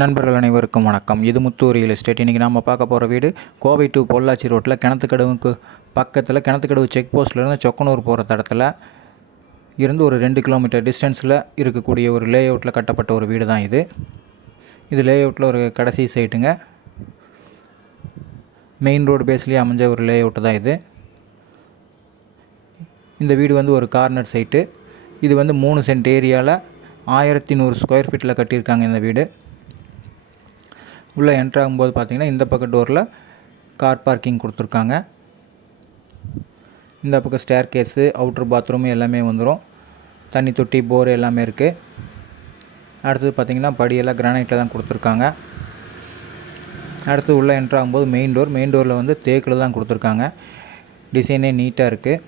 நண்பர்கள் அனைவருக்கும் வணக்கம். இது முத்து ரியல் எஸ்டேட். இன்றைக்கி நம்ம பார்க்க போகிற வீடு கோவை டு பொள்ளாச்சி ரோட்டில் கிணத்துக்கடவுக்கு பக்கத்தில் கிணத்துக்கடவு செக் போஸ்ட்லேருந்து சொக்கனூர் போகிற தடத்தில் இருந்து ஒரு 2 கிலோமீட்டர் டிஸ்டன்ஸில் இருக்கக்கூடிய ஒரு லே அவுட்டில் கட்டப்பட்ட ஒரு வீடு தான் இது. இது லே அவுட்டில் ஒரு கடைசி சைட்டுங்க. மெயின் ரோடு பேஸ்லேயே அமைஞ்ச ஒரு லே அவுட்டு தான் இது. இந்த வீடு வந்து ஒரு கார்னர் சைட்டு. இது வந்து 3 சென்ட் ஏரியாவில் 1100 ஸ்கொயர் ஃபீட்டில் கட்டியிருக்காங்க. இந்த வீடு உள்ளே என்ட்ராகும்போது பார்த்திங்கன்னா இந்த பக்கம் டோரில் கார் பார்க்கிங் கொடுத்துருக்காங்க. இந்த பக்கம் ஸ்டேர் கேஸு, அவுட்ரு பாத்ரூமு எல்லாமே வந்துடும். தண்ணி தொட்டி, போர் எல்லாமே இருக்குது. அடுத்தது பார்த்திங்கன்னா படியெல்லாம் கிரானைட்டில் தான் கொடுத்துருக்காங்க. அடுத்து உள்ளே என்ட்ராகும்போது மெயின் டோரில் வந்து தேக்கில் தான் கொடுத்துருக்காங்க. டிசைனே நீட்டாக இருக்குது.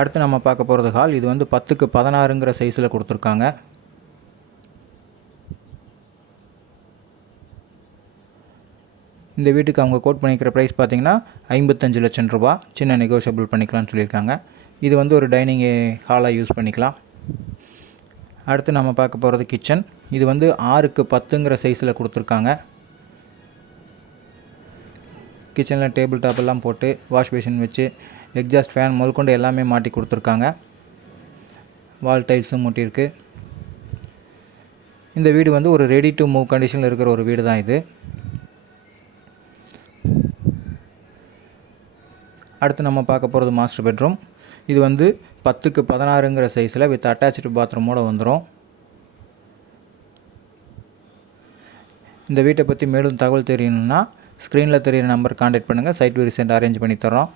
அடுத்து நம்ம பார்க்க போகிறது ஹால். இது வந்து 10க்கு 16ங்கிற சைஸில் கொடுத்துருக்காங்க. இந்த வீட்டுக்கு அவங்க கோட் பண்ணிக்கிற ப்ரைஸ் பார்த்திங்கன்னா 55 லட்சம் ரூபா. சின்ன நெகோஷியபிள் பண்ணிக்கலாம்னு சொல்லியிருக்காங்க. இது வந்து ஒரு டைனிங் ஹாலாக யூஸ் பண்ணிக்கலாம். அடுத்து நம்ம பார்க்க போகிறது கிச்சன். இது வந்து 6க்கு 10ங்கிற சைஸில் கொடுத்துருக்காங்க. கிச்சனில் டேபிள் டாப்பெல்லாம் போட்டு வாஷ் பேஷன் வச்சு எக்ஸாஸ்ட் ஃபேன் முதற்கொண்டு எல்லாமே மாட்டி கொடுத்துருக்காங்க. வால் டைல்ஸும் மூட்டியிருக்கு. இந்த வீடு வந்து ஒரு ரெடி டு மூவ் கண்டிஷனில் இருக்கிற ஒரு வீடு தான் இது. அடுத்து நம்ம பார்க்க போகிறது மாஸ்டர் பெட்ரூம். இது வந்து 10க்கு 16ங்கிற சைஸில் வித் அட்டாச்சு பாத்ரூமோடு வந்துடும். இந்த வீட்டை பற்றி மேலும் தகவல் தெரியணும்னா ஸ்க்ரீனில் தெரிகிற நம்பர் கான்டாக்ட் பண்ணுங்கள். சைட் விசிட் அரேஞ்ச் பண்ணி தரோம்.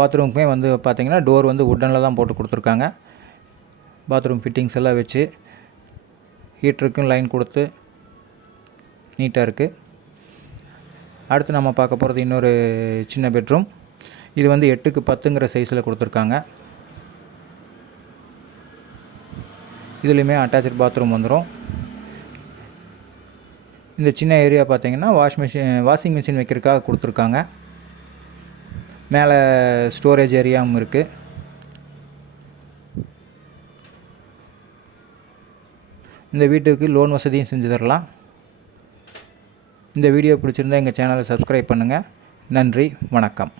பாத்ரூமுக்குமே வந்து பார்த்திங்கன்னா டோர் வந்து வுட்டனில் தான் போட்டு கொடுத்துருக்காங்க. பாத்ரூம் ஃபிட்டிங்ஸ் எல்லாம் வச்சு ஹீட்டருக்கும் லைன் கொடுத்து நீட்டாக இருக்குது. அடுத்து நம்ம பார்க்க போகிறது இன்னொரு சின்ன பெட்ரூம். இது வந்து 8க்கு 10ங்கிற சைஸில் கொடுத்துருக்காங்க. இதுலேயுமே அட்டாச்சு பாத்ரூம் வந்துடும். இந்த சின்ன ஏரியா பார்த்திங்கன்னா வாஷிங் மிஷின் வைக்கிறதுக்காக கொடுத்துருக்காங்க. மேலே ஸ்டோரேஜ் ஏரியாவும் இருக்குது. இந்த வீட்டுக்கு லோன் வசதியும் செஞ்சு தரலாம். இந்த வீடியோ பிடிச்சிருந்தால் எங்கள் சேனலை சப்ஸ்கிரைப் பண்ணுங்கள். நன்றி, வணக்கம்.